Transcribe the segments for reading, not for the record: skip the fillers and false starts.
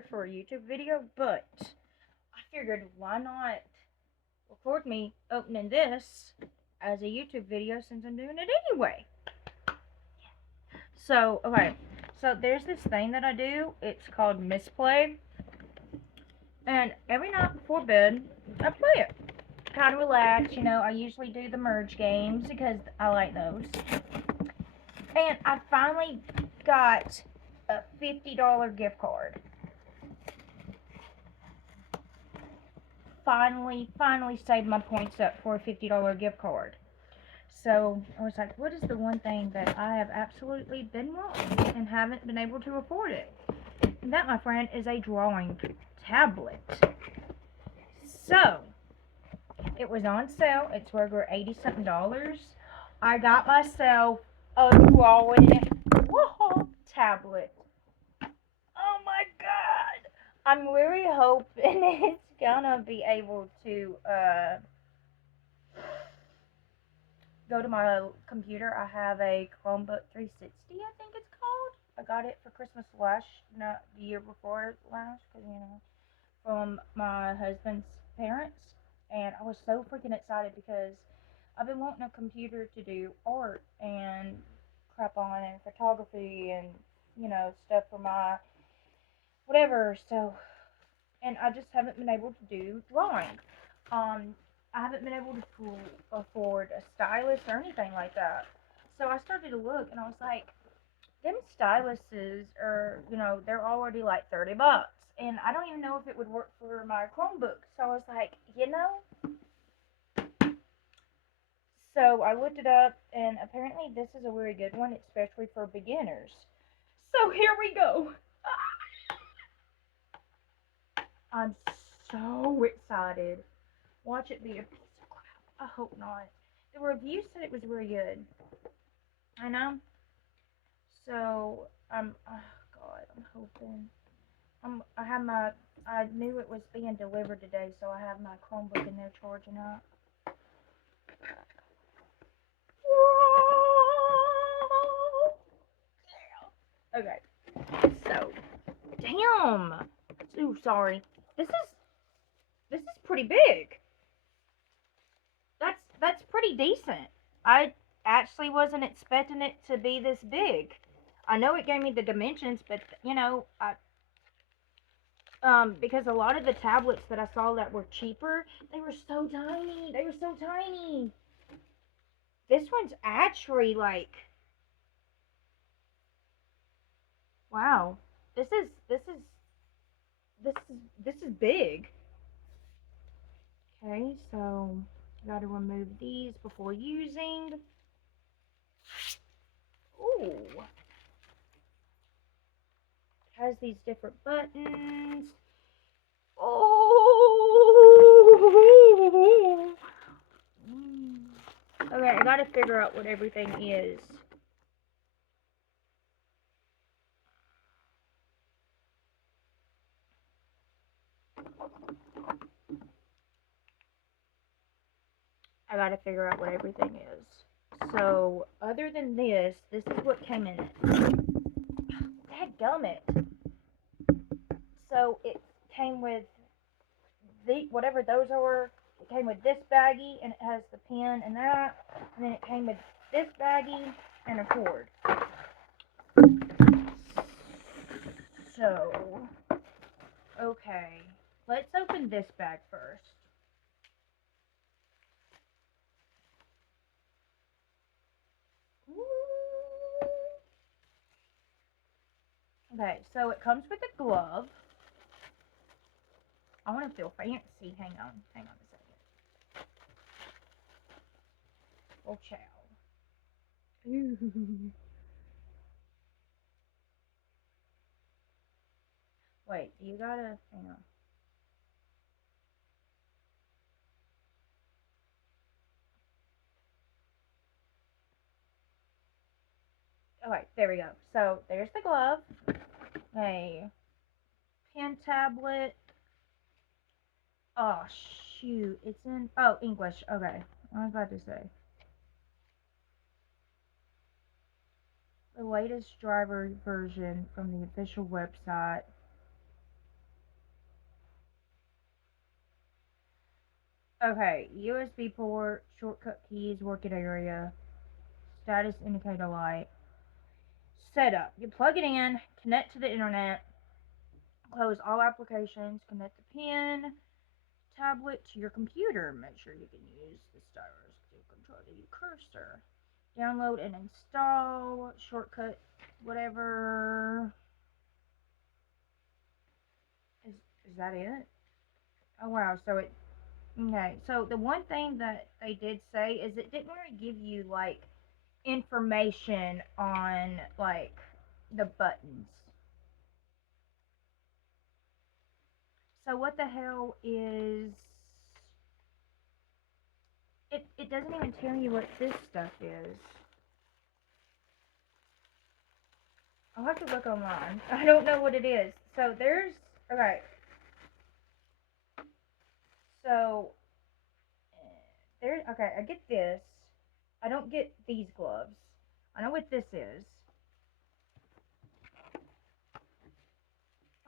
prepared for a YouTube video, but I figured why not record me opening this as a YouTube video since I'm doing it anyway. So, okay. So there's this thing that I do. It's called mistplay. And every night before bed, I play it. Kind of relax, I usually do the merge games because I like those. And I finally got a $50 gift card. Finally saved my points up for a $50 gift card. So I was like, what is the one thing that I have absolutely been wrong and haven't been able to afford it? And that, my friend, is a drawing tablet. So it was on sale. It's over 80 something dollars. I got myself a drawing tablet. Oh my god! I'm really hoping it's gonna be able to go to my computer. I have a Chromebook 360, I think it's called. I got it for Christmas not the year before last, because from my husband's parents, and I was so freaking excited because I've been wanting a computer to do art and crap on and photography and stuff for my whatever. So, and I just haven't been able to do drawing. I haven't been able to afford a stylus or anything like that. So I started to look, and I was like, them styluses are, they're already like $30, and I don't even know if it would work for my Chromebook. So I was like, So I looked it up, and apparently this is a really good one, especially for beginners. So here we go. I'm so excited. Watch it be a piece of crap. I hope not. The review said it was really good. I know. So oh God, I'm hoping. I knew it was being delivered today, so I have my Chromebook in there charging up. Okay, so damn. Ooh, sorry. This is pretty big. That's pretty decent. I actually wasn't expecting it to be this big. I know it gave me the dimensions, but because a lot of the tablets that I saw that were cheaper, they were so tiny. They were so tiny. This one's actually like, wow. This is this is this is big. Okay, so gotta remove these before using. Ooh. Has these different buttons. Oh. Okay, I gotta figure out what everything is. I gotta figure out what everything is. So, other than this is what came in it. Dadgummit. So, it came with whatever those are. It came with this baggie, and it has the pen and that. And then it came with this baggie and a cord. So, okay. Let's open this bag first. Okay, so it comes with a glove. I want to feel fancy. Hang on a second. Oh, chow. Ooh. Wait, you gotta, hang on. Okay, there we go. So, there's the glove. A pen tablet. Oh, shoot. It's in, oh, English. Okay. I was about to say. The latest driver version from the official website. Okay, USB port, shortcut keys, working area, status indicator light. Setup. You plug it in, connect to the internet, close all applications, connect the pen, tablet to your computer. Make sure you can use the stylus to control the cursor. Download and install, shortcut, whatever. Is, is that it? Oh wow, so it okay. So the one thing that they did say is it didn't really give you like information on like the buttons. So what the hell is it doesn't even tell you what this stuff is. I'll have to look online. I don't know what it is. So there's okay. So there okay, I get this. I don't get these gloves. I know what this is.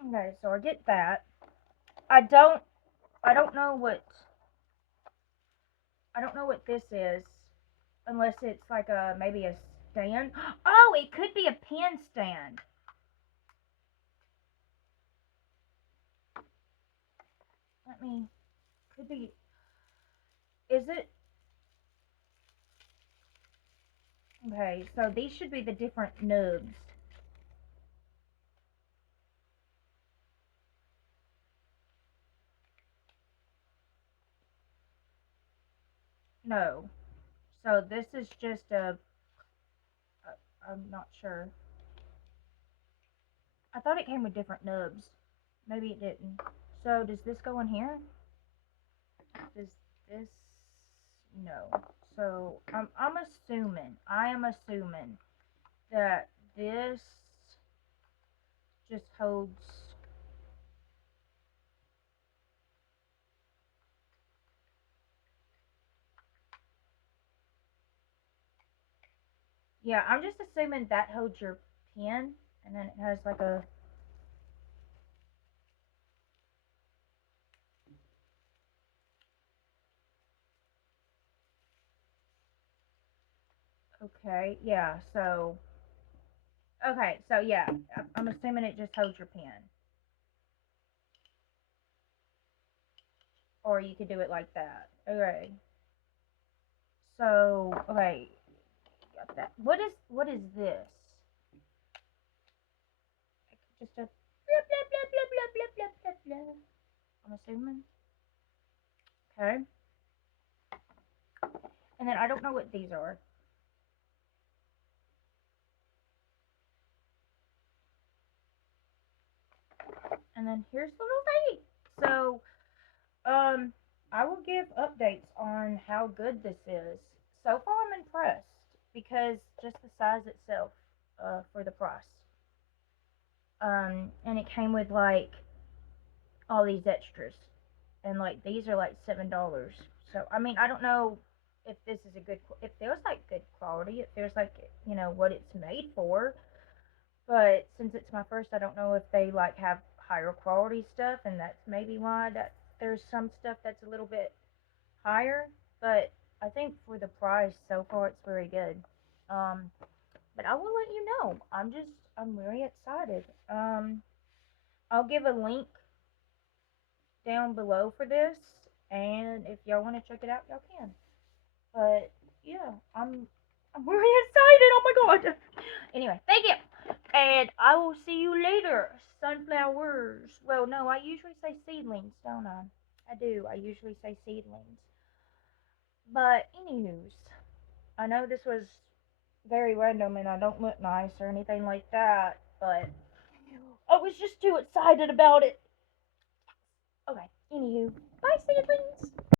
Okay, so I get that. I don't I don't know what I don't know what this is unless it's like a maybe a stand. Oh, it could be a pen stand. Let me could be is it okay, so these should be the different nubs. No. So this is just I'm not sure. I thought it came with different nubs. Maybe it didn't. So does this go in here? Does this no. So I'm assuming I am assuming that this just holds yeah, I'm just assuming that holds your pen and then it has like a okay, yeah, so okay, so yeah, I'm assuming it just holds your pen. Or you could do it like that. Okay. So okay, got that. What is this? Just a blah blah blah blah blah blah blah blah blah. I'm assuming. Okay. And then I don't know what these are. And then here's the little thing. So, I will give updates on how good this is. So far, I'm impressed because just the size itself, for the price. And it came with like all these extras, and like these are like $7. So I mean, I don't know if this is a good. It feels like good quality. It feels like what it's made for. But since it's my first, I don't know if they like have higher quality stuff, and that's maybe why that there's some stuff that's a little bit higher. But I think for the price so far, it's very good. Um, but I will let you know. I'm very excited. I'll give a link down below for this, and if y'all want to check it out, y'all can. But yeah, I'm very excited. Oh my god. Anyway, thank you. And I will see you later. Sunflowers. Well, no, I usually say seedlings, don't I? I do. I usually say seedlings. But anywho's, I know this was very random and I don't look nice or anything like that, but I was just too excited about it. Okay, anywho, bye seedlings.